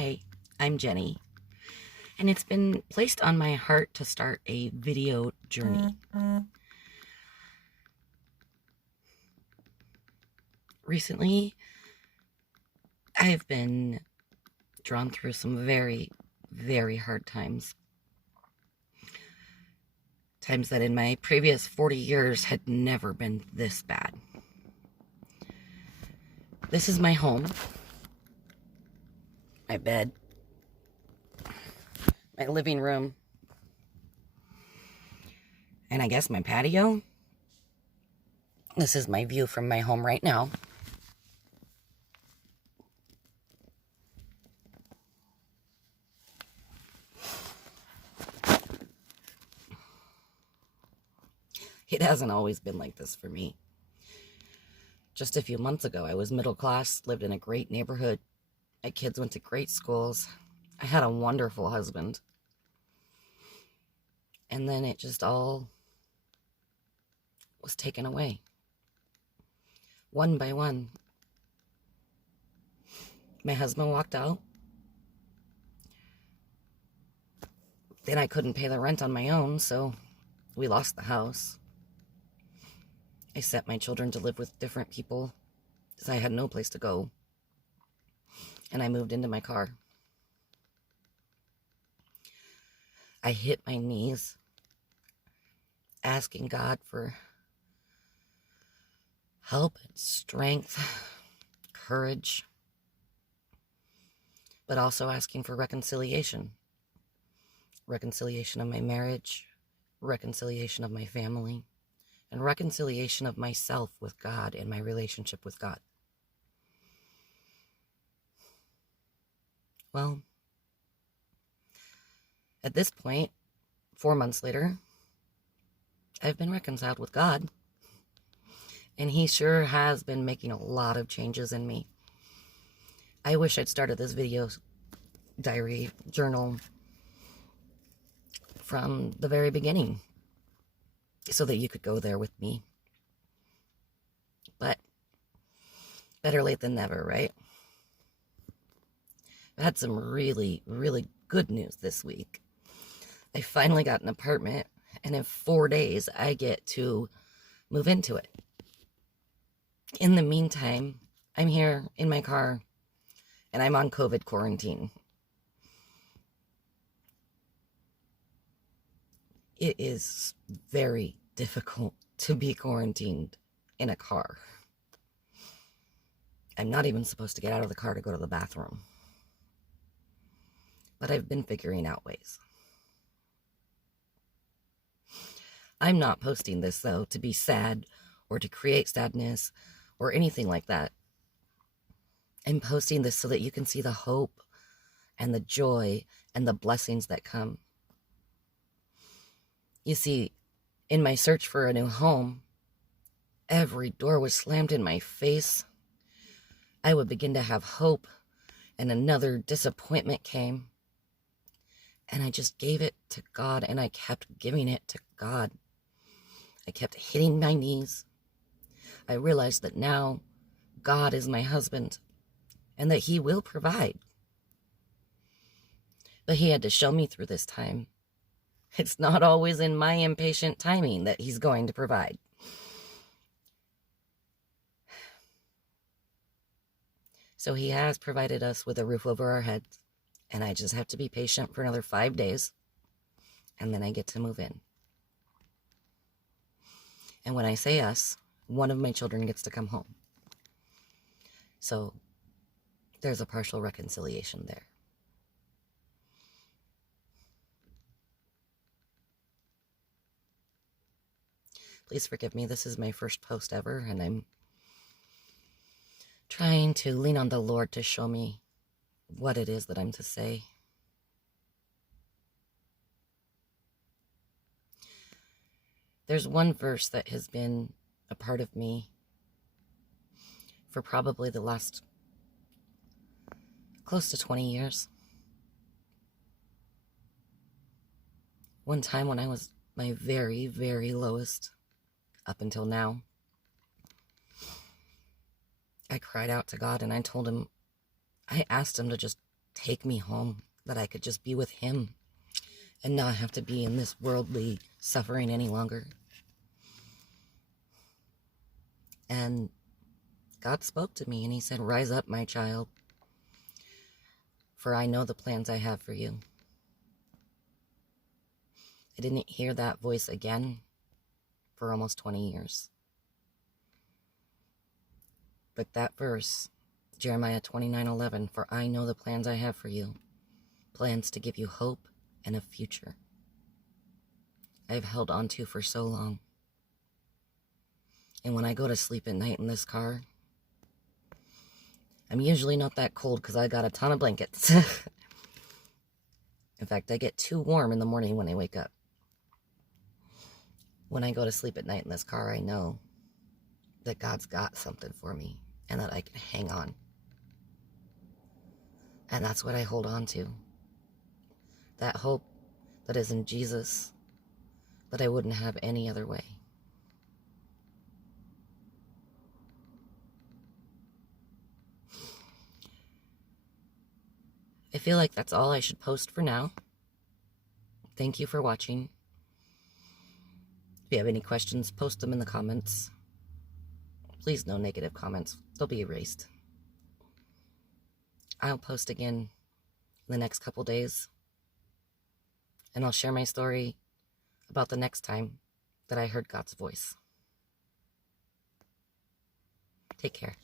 Hi, I'm Jenny, and it's been placed on my heart to start a video journey. Recently, I've been drawn through some very, very hard times. Times that in my previous 40 years had never been this bad. This is my home, my bed, my living room, and I guess my patio. This is my view from my home right now. It hasn't always been like this for me. Just a few months ago, I was middle class, lived in a great neighborhood. My kids went to great schools. I had a wonderful husband. And then it just all was taken away. One by one. My husband walked out. Then I couldn't pay the rent on my own, so we lost the house. I sent my children to live with different people because I had no place to go. And I moved into my car. I hit my knees, asking God for help and strength, courage, but also asking for reconciliation. Reconciliation of my marriage, reconciliation of my family, and reconciliation of myself with God and my relationship with God. Well, at this point, 4 months later, I've been reconciled with God, and He sure has been making a lot of changes in me. I wish I'd started this video diary journal from the very beginning so that you could go there with me. But better late than never, right? I had some really, really good news this week. I finally got an apartment, and in 4 days, I get to move into it. In the meantime, I'm here in my car, and I'm on COVID quarantine. It is very difficult to be quarantined in a car. I'm not even supposed to get out of the car to go to the bathroom. But I've been figuring out ways. I'm not posting this, though, to be sad or to create sadness or anything like that. I'm posting this so that you can see the hope and the joy and the blessings that come. You see, in my search for a new home, every door was slammed in my face. I would begin to have hope, and another disappointment came. And I just gave it to God, and I kept giving it to God. I kept hitting my knees. I realized that now God is my husband and that He will provide. But He had to show me through this time. It's not always in my impatient timing that He's going to provide. So He has provided us with a roof over our heads, and I just have to be patient for another 5 days, and then I get to move in. And when I say us, one of my children gets to come home. So there's a partial reconciliation there. Please forgive me. This is my first post ever, and I'm trying to lean on the Lord to show me what it is that I'm to say. There's one verse that has been a part of me for probably the last close to 20 years. One time when I was my very, very lowest, up until now, I cried out to God and I asked Him to just take me home, that I could just be with him and not have to be in this worldly suffering any longer. And God spoke to me and he said, "Rise up, my child, for I know the plans I have for you." I didn't hear that voice again for almost 20 years. But that verse, Jeremiah 29:11, "For I know the plans I have for you, plans to give you hope and a future," I've held on to for so long. And when I go to sleep at night in this car, I'm usually not that cold because I got a ton of blankets. In fact, I get too warm in the morning when I wake up. When I go to sleep at night in this car, I know that God's got something for me and that I can hang on. And that's what I hold on to. That hope that is in Jesus, that I wouldn't have any other way. I feel like that's all I should post for now. Thank you for watching. If you have any questions, post them in the comments. Please, no negative comments. They'll be erased. I'll post again in the next couple days. And I'll share my story about the next time that I heard God's voice. Take care.